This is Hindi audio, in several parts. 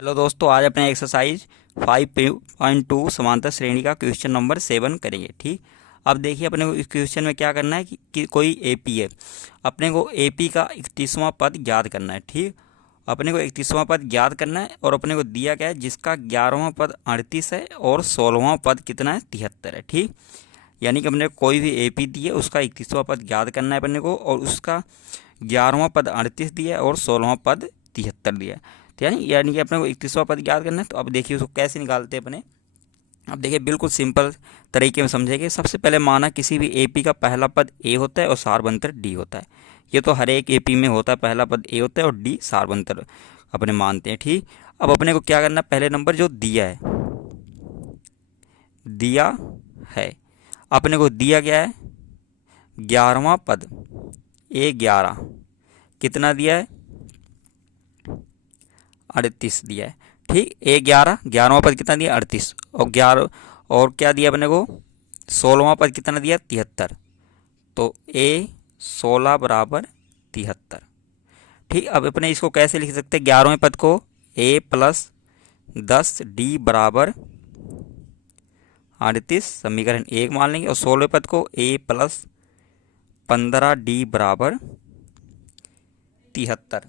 हेलो दोस्तों, आज अपने एक्सरसाइज 5.2 समांतर श्रेणी का क्वेश्चन नंबर 7 करेंगे। ठीक। अब देखिए, अपने को इस क्वेश्चन में क्या करना है कि कोई एपी है। अपने को एपी का 31वां पद ज्ञात करना है। ठीक। अपने को 31वां पद ज्ञात करना है और अपने को दिया गया है जिसका 11वां पद 38 है और 16वां पद कितना है, 73 है। ठीक। यानी कि अपने को कोई भी एपी दी है, उसका 31वां पद ज्ञात करना है अपने को, और उसका 11वां पद 38 दिया है और 16वां पद 73 दिया है। तो यानी कि अपने को 31वां पद ज्ञात करना है। तो अब देखिए उसको कैसे निकालते हैं अपने। अब देखिए बिल्कुल सिंपल तरीके में समझेंगे। सबसे पहले माना किसी भी एपी का पहला पद ए होता है और सारबंतर डी होता है। ये तो हर एक एपी में होता है, पहला पद ए होता है और डी सारबंतर अपने मानते हैं। ठीक। अब अपने को क्या करना है, पहले नंबर जो दिया है अपने को दिया गया है 11वां पद A11 कितना दिया है, 38 दिया है। ठीक। A11 11वां पद कितना दिया, 38, और 11 और क्या दिया अपने को, 16वां पद कितना दिया, 73। तो A16 बराबर 73। ठीक। अब अपने इसको कैसे लिख सकते हैं, 11वें पद को A+10D बराबर 38 समीकरण 1 मान लेंगे, और 16वें पद को A+15D बराबर 73।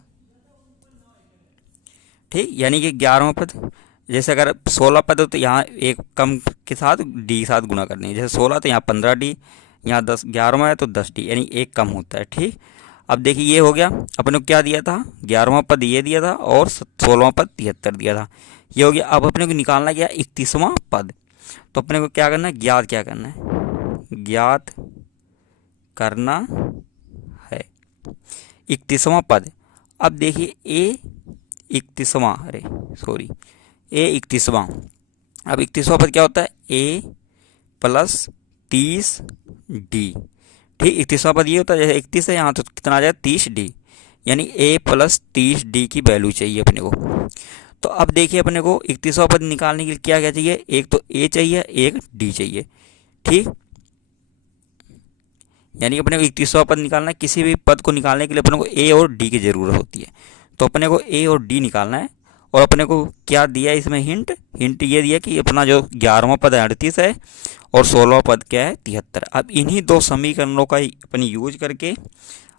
ठीक। यानी कि 11वां पद, जैसे अगर 16 पद हो तो यहाँ एक कम के साथ डी के साथ गुना करनी है। जैसे 16 तो यहाँ 15D, यहाँ 10, 11वां है तो 10D, यानी एक कम होता है। ठीक। अब देखिए ये हो गया। अपने को क्या दिया था, 11वां पद ये दिया था और 16वां पद 73 दिया था। ये हो गया। अब अपने को निकालना गया 31वां पद। तो अपने को क्या करना है, क्या करना है, ज्ञात करना है 31वां पद। अब देखिए A31वां। अब 31वां पद क्या होता है, A+30D। ठीक। 31वां पद ये होता है, जैसे 31 है यहाँ तो कितना आ जाए, 30D, यानी A+30D की वैल्यू चाहिए अपने को। तो अब देखिए अपने को 31वां पद निकालने के लिए क्या क्या चाहिए, एक तो A चाहिए, एक D चाहिए। ठीक। यानी अपने को 31वां पद निकालना है। किसी भी पद को निकालने के लिए अपने को A और D की जरूरत होती है। तो अपने को A और D निकालना है। और अपने को क्या दिया है इसमें, हिंट ये दिया कि अपना जो 11वां पद है 38 है और 16वां पद क्या है, 73। अब इन्हीं दो समीकरणों का अपनी यूज करके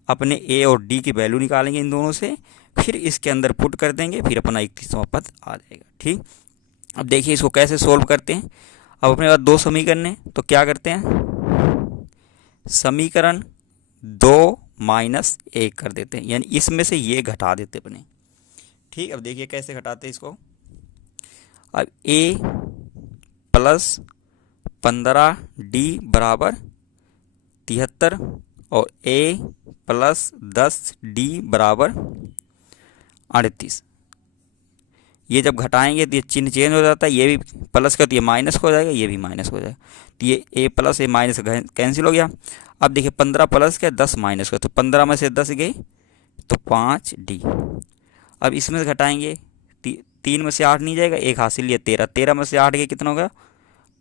अपने A और D की वैल्यू निकालेंगे इन दोनों से, फिर इसके अंदर पुट कर देंगे, फिर अपना 31वां पद आ जाएगा। ठीक। अब देखिए इसको कैसे सोल्व करते हैं। अब अपने पास दो समीकरण है, तो क्या करते हैं, समीकरण 2-1 कर देते हैं, यानी इसमें से ये घटा देते अपने। ठीक। अब देखिए कैसे घटाते हैं इसको। अब A+15D बराबर 73 और A+10D बराबर 38। ये जब घटाएंगे तो ये चिन्ह चेंज हो जाता है, ये भी प्लस का तो ये माइनस हो जाएगा, ये भी माइनस हो जाएगा। तो ये A+A- कैंसिल हो गया। अब देखिए 15 प्लस का 10 माइनस का, तो 15 में से 10 गए तो 5D। अब इसमें से घटाएंगे, 3 में से 8 नहीं जाएगा, एक हासिल लिया 13, 13 में से 8 गए कितना होगा,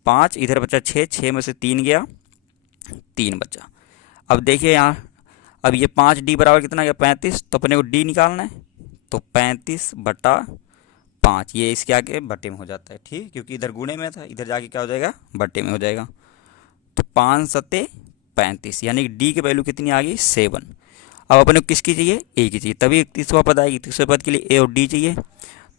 5, इधर बचा 6, 6 में से 3 गया, 3 बचा। अब देखिए यहाँ, अब ये 5D बराबर कितना गया, 35। तो अपने को D निकालना है, तो 35/5, ये इसके आगे बटे में हो जाता है। ठीक। क्योंकि इधर गुणे में था, इधर जाके क्या हो जाएगा, बटे में हो जाएगा। तो 5×7=35, यानी कि डी की वैल्यू कितनी आ गई, 7। अब अपने को किसकी चाहिए, ए की चाहिए, तभी 31वां पद आएगी। 31वें पद के लिए ए और डी चाहिए।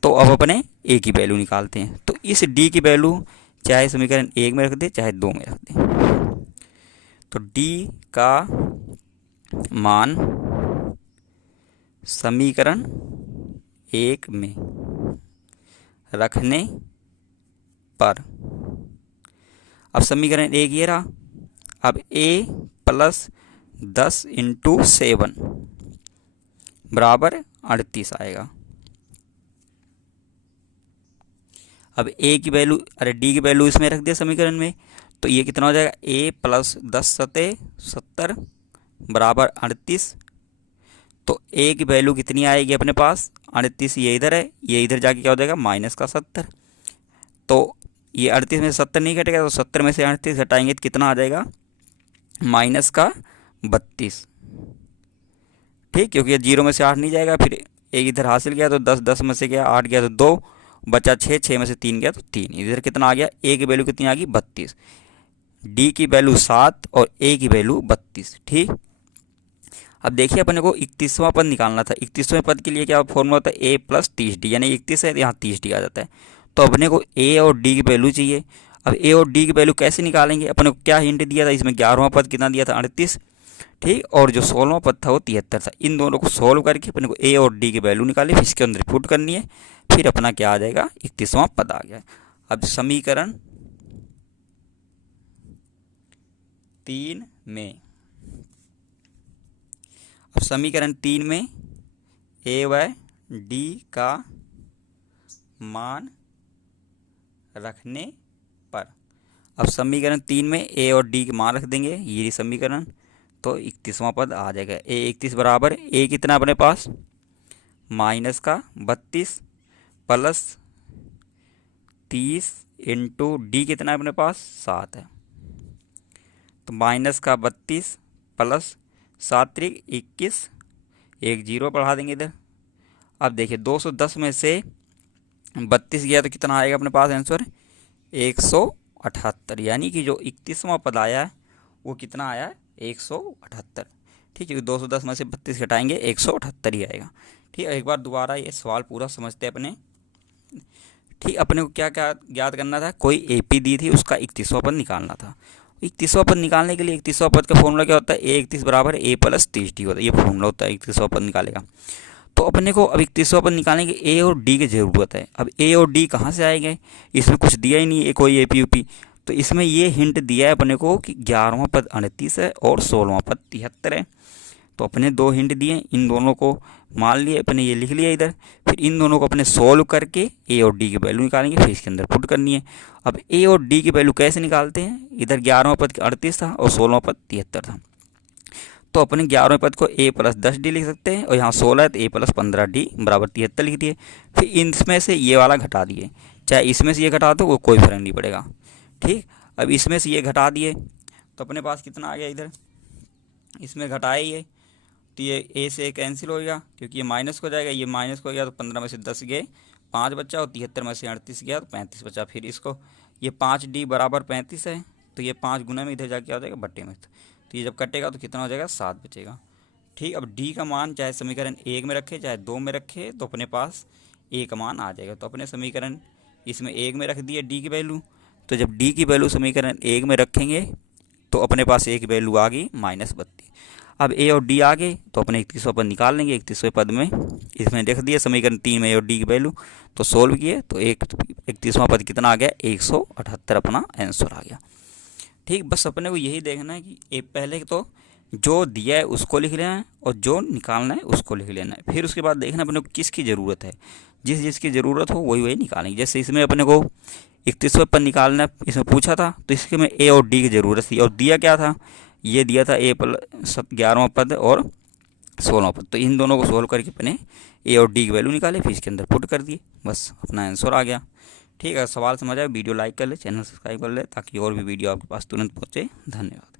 तो अब अपने ए की वैल्यू निकालते हैं। तो इस डी की वैल्यू चाहे समीकरण 1 में रख दे चाहे 2 में रख दे। तो डी का मान समीकरण 1 में रखने पर, अब समीकरण 1 ये रहा। अब A+10 × 7 बराबर 38 आएगा। अब A की वैल्यू, अरे D की वैल्यू इसमें रख दिया समीकरण में, तो ये कितना हो जाएगा, A+10×70 बराबर 38। तो A की वैल्यू कितनी आएगी अपने पास, 38, ये इधर है, ये इधर जाके क्या हो जाएगा, -70। तो ये 38 में से 70 नहीं घटेगा, तो 70 में से 38 घटाएंगे तो कितना आ जाएगा, -32। ठीक। क्योंकि ये 0 में से 8 नहीं जाएगा, फिर एक इधर हासिल गया तो 10, 10 में से गया 8 गया तो 2, बचा 6, 6 में से 3 गया तो 3, इधर कितना आ गया, ए की वैल्यू कितनी आ गई 32, डी की वैल्यू 7 और ए की वैल्यू 32। ठीक, अब देखिए अपने को 31वां पद निकालना था। 31वें पद के लिए क्या फॉर्मूला होता है, ए प्लस 30डी, यानी 31 है तो यहाँ 30डी आ जाता है। तो अपने को ए और डी की वैल्यू चाहिए। अब ए और डी की वैल्यू कैसे निकालेंगे, अपने को क्या हिंट दिया था इसमें, 11वां पद कितना दिया था 38, ठीक, और जो 16वां पद था वो 73 था। इन दोनों को सोल्व करके अपने को ए और डी की वैल्यू निकाली, फिर इसके अंदर पुट करनी है, फिर अपना क्या आ जाएगा 31वां पद आ गया। अब समीकरण 3 में, अब समीकरण 3 में ए व डी का मान रखने पर, अब समीकरण 3 में ए और डी के मान रख देंगे, ये समीकरण, तो 31वां पद आ जाएगा। ए 31 बराबर ए कितना अपने पास माइनस का 32 प्लस 30 इंटू डी कितना है अपने पास 7 है, तो माइनस का 32 प्लस 7 त्रिक 21, एक जीरो बढ़ा देंगे इधर। अब देखिए 210 में से 32 गया तो कितना आएगा अपने पास आंसर 178, यानी कि जो 31वां पद आया है वो कितना आया है 178। ठीक है, 210 में से 32 घटाएंगे 178 ही आएगा। ठीक है, एक बार दोबारा ये सवाल पूरा समझते हैं अपने। ठीक, अपने को क्या क्या याद करना था, कोई एपी दी थी, उसका 31वां पद निकालना था। 31वां पद निकालने के लिए 31वां पद का फॉर्मूला क्या होता है, ए 31 बराबर ए प्लस 30डी होता है, ये फॉर्मूला होता है 31वां पद निकालेगा। तो अपने को अब 31वां पद निकालने के ए और डी की ज़रूरत है। अब ए और डी कहाँ से आएंगे, इसमें कुछ दिया ही नहीं है कोई एपी यूपी, तो इसमें ये हिंट दिया है अपने को कि 11वां पद 38 है और 16वां पद 73 है। तो अपने दो हिंट दिए, इन दोनों को मान लिए अपने, ये लिख लिया इधर, फिर इन दोनों को अपने सोल्व करके ए और डी की वैल्यू निकालेंगे, फिर इसके अंदर पुट करनी है। अब ए और डी की वैल्यू कैसे निकालते हैं, इधर 11वां पद 38 था और 16वां पद 73 था, तो अपने 11वें पद को ए प्लस 10डी लिख सकते हैं, और यहाँ 16 है तो ए प्लस 15डी बराबर 73 लिख दिए। फिर इसमें से ये वाला घटा दिए, चाहे इसमें से ये घटा दो वो कोई फर्क नहीं पड़ेगा। ठीक, अब इसमें से ये घटा दिए तो अपने पास कितना आ गया, इधर इसमें घटाए ये, तो ये ए से कैंसिल हो गया क्योंकि ये माइनस हो जाएगा, ये माइनस हो गया तो 15 में से 10 गए 5 बचा, और 73 में से 38 गया तो 35 बचा। फिर इसको ये 5d बराबर 35 है, तो ये 5 गुना में इधर जाके आ जाएगा बट्टे में, तो ये जब कटेगा तो कितना हो जाएगा 7 बचेगा। ठीक, अब डी का मान चाहे समीकरण 1 में रखे चाहे 2 में रखे तो अपने पास ए का मान आ जाएगा। तो अपने समीकरण इसमें 1 में रख दिए डी की वैल्यू, तो जब डी की वैल्यू समीकरण 1 में रखेंगे तो अपने पास ए की वैल्यू आ गई -32। अब ए और डी आ गए तो अपने 31वां पद निकाल लेंगे। 31वें पद में इसमें लिख दिया समीकरण 3 में ए और डी की वैल्यू, तो सोल्व किए तो 31वां पद कितना आ गया 178 अपना आंसर आ गया। ठीक, बस अपने को यही देखना है कि पहले तो जो दिया है उसको लिख लेना है और जो निकालना है उसको लिख लेना है, फिर उसके बाद देखना अपने को किसकी ज़रूरत है, जिस जिसकी ज़रूरत हो वही वही निकालेंगे। जैसे इसमें अपने को 31वें पद निकालना है, इसमें पूछा था तो इसके में ए और डी की ज़रूरत थी, और दिया क्या था, ये दिया था ए प्लस 11वां पद और 16वां पद, तो इन दोनों को सोल्व करके अपने ए और डी की वैल्यू निकाले, फिर इसके अंदर पुट कर दिए, बस अपना आंसर आ गया। ठीक है, सवाल समझ आए वीडियो लाइक कर ले, चैनल सब्सक्राइब कर ले ताकि और भी वीडियो आपके पास तुरंत पहुँचे। धन्यवाद।